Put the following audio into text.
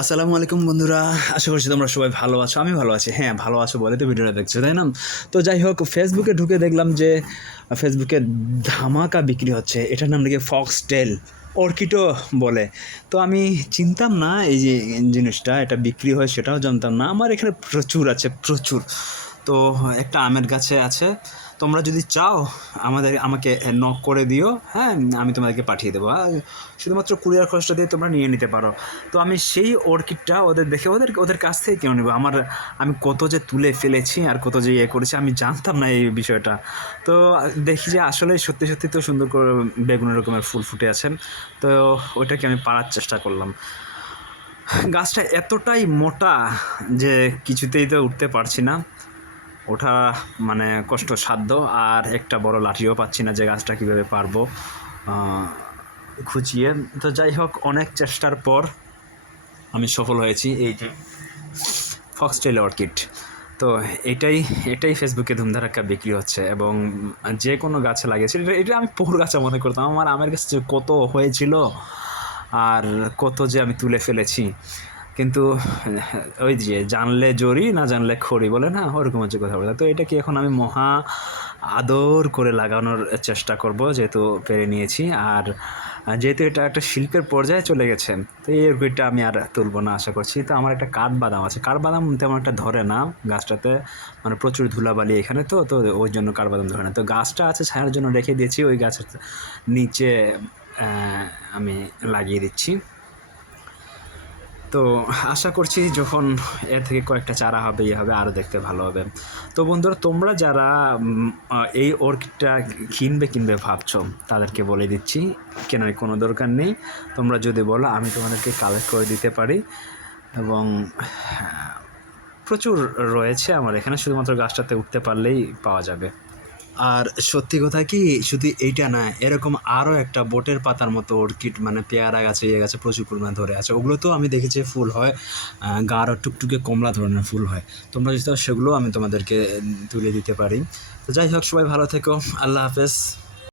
আসসালামু আলাইকুম বন্ধুরা, আশা করছি তোমরা সবাই ভালো আছো। আমি ভালো আছি, হ্যাঁ ভালো আছো বলে তো ভিডিওটা দেখছো, তাই না? তো যাই হোক, ফেসবুকে ঢুকে দেখলাম যে ফেসবুকে ধামাকা বিক্রি হচ্ছে। এটার নাম নাকি ফক্সটেল অর্কিডও বলে। তো আমি চিনতাম না এই যে জিনিসটা এটা বিক্রি হয়, সেটাও জানতাম না। আমার এখানে প্রচুর আছে, প্রচুর। তো একটা আমের গাছে আছে, তোমরা যদি চাও আমাকে নক করে দিও, হ্যাঁ আমি তোমাদেরকে পাঠিয়ে দেবো। শুধুমাত্র কুরিয়ার খরচটা দিয়ে তোমরা নিয়ে নিতে পারো। তো আমি সেই অর্কিডটা ওদের দেখে ওদের কাছ থেকে কিনে নেবো। আমি কত যে তুলে ফেলেছি আর কত যে ইয়ে করেছি, আমি জানতাম না এই বিষয়টা। তো দেখি যে আসলে সত্যি সত্যি তো সুন্দর করে বেগুনের রকমের ফুল ফুটে আছে। তো ওইটাকে আমি পাড়ার চেষ্টা করলাম। গাছটা এতটাই মোটা যে কিছুতেই তো উঠতে পারছি না, ওঠা মানে কষ্টসাধ্য। আর একটা বড় লাঠিও পাচ্ছি না যে গাছটা কীভাবে পারবো খুঁচিয়ে। তো যাই হোক, অনেক চেষ্টার পর আমি সফল হয়েছি। এই যে ফক্সটেল অর্কিড, তো এটাই ফেসবুকে ধুমধারাক্কা বিক্রি হচ্ছে। এবং যে কোনো গাছে লাগিয়েছি। এটা আমি পুকুর গাছে মনে করতাম। আমার আমের গাছ কত হয়েছিল আর কত যে আমি তুলে ফেলেছি। কিন্তু ওই যে জানলে জরি না জানলে খড়ি বলে না, ওরকম হচ্ছে কথা বলে। তো এটাকে এখন আমি মহা আদর করে লাগানোর চেষ্টা করব, যেহেতু পেরে নিয়েছি। আর যেহেতু এটা একটা শিল্পের পর্যায়ে চলে গেছে, তো এই অর্কিডটা আমি আর তুলব না আশা করছি। তো আমার একটা কাঠবাদাম আছে, কাঠবাদাম তেমন একটা ধরে না গাছটাতে, মানে প্রচুর ধুলাবালি এখানে। তো তো ওই জন্য কাঠবাদাম ধরে না। তো গাছটা আছে ছায়ার জন্য রেখে দিয়েছি, ওই গাছের নিচে আমি লাগিয়ে দিচ্ছি। তো আশা করছি যখন এর থেকে কয়েকটা চারা হবে, হবে আরও দেখতে ভালো হবে। তো বন্ধুরা, তোমরা যারা এই অর্কিডটা কিনবে ভাবছো, তাদেরকে বলে দিচ্ছি কেনার কোনো দরকার নেই। তোমরা যদি বলো, আমি তোমাদেরকে কালেক্ট করে দিতে পারি। এবং প্রচুর রয়েছে আমার এখানে, শুধুমাত্র গাছটাতে উঠতে পারলেই পাওয়া যাবে। আর সত্যি কথা কি, শুধু এইটা না, এরকম আরও একটা বটের পাতার মতো অর্কিড, মানে পেয়ারা গাছে ইয়ে গাছে প্রচুর পরিমাণে ধরে আছে। ওগুলো তো আমি দেখেছি ফুল হয়, গাঢ় টুকটুকে কমলা ধরনের ফুল হয়। তোমরা যদি সেগুলো আমি তোমাদেরকে তুলে দিতে পারি। তো যাই হোক, সবাই ভালো থেকো, আল্লাহ হাফেজ।